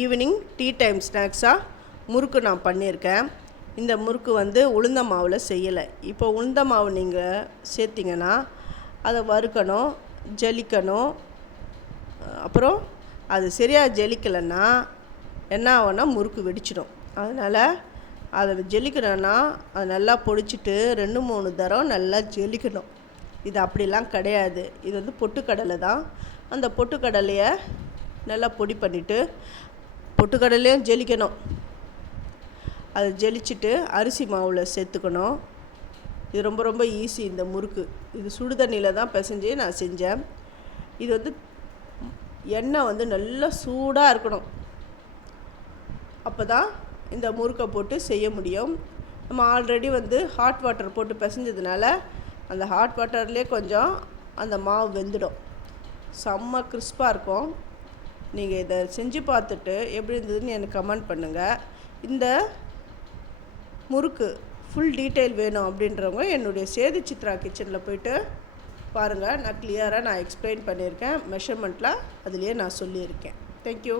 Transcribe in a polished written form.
Evening tea time ஸ்நாக்ஸாக முறுக்கு நான் பண்ணியிருக்கேன். இந்த முறுக்கு உளுந்த மாவில் செய்யலை. இப்போ உளுந்த மாவு நீங்கள் சேர்த்திங்கன்னா அதை வறுக்கணும், ஜலிக்கணும். அப்புறம் அது சரியாக ஜலிக்கலைன்னா என்ன ஆகும்னா முறுக்கு வெடிச்சிடும். அதனால் அதை ஜலிக்கணும்னா அதை நல்லா பொடிச்சிட்டு 2-3 தரம் நல்லா ஜலிக்கணும். இது அப்படிலாம் கிடையாது. இது பொட்டுக்கடலை தான். அந்த பொட்டுக்கடலையை நல்லா பொடி பண்ணிவிட்டு பொட்டுக்கடலையும் ஜலிக்கணும். அதை ஜலிச்சுட்டு அரிசி மாவில் சேர்த்துக்கணும். இது ரொம்ப ரொம்ப ஈஸி. இந்த முறுக்கு இது சுடு தண்ணியில் தான் பிசைஞ்சு நான் செஞ்சேன். இது எண்ணெய் நல்லா சூடாக இருக்கணும். அப்போ தான் இந்த முறுக்கை போட்டு செய்ய முடியும். நம்ம ஆல்ரெடி ஹாட் வாட்டர் போட்டு பிசைஞ்சதுனால அந்த ஹாட் வாட்டர்லேயே கொஞ்சம் அந்த மாவு வெந்துடும். செம்ம கிறிஸ்பாக இருக்கும். நீங்கள் இதை செஞ்சு பார்த்துட்டு எப்படி இருந்ததுன்னு எனக்கு கமெண்ட் பண்ணுங்கள். இந்த முறுக்கு ஃபுல் டீட்டெயில் வேணும் அப்படின்றவங்க என்னுடைய சேது சித்ரா கிச்சனில் போய்ட்டு பாருங்கள். நான் கிளியராக எக்ஸ்பிளைன் பண்ணியிருக்கேன். மெஷர்மெண்ட்டில் அதுலேயே நான் சொல்லியிருக்கேன். தேங்க்யூ.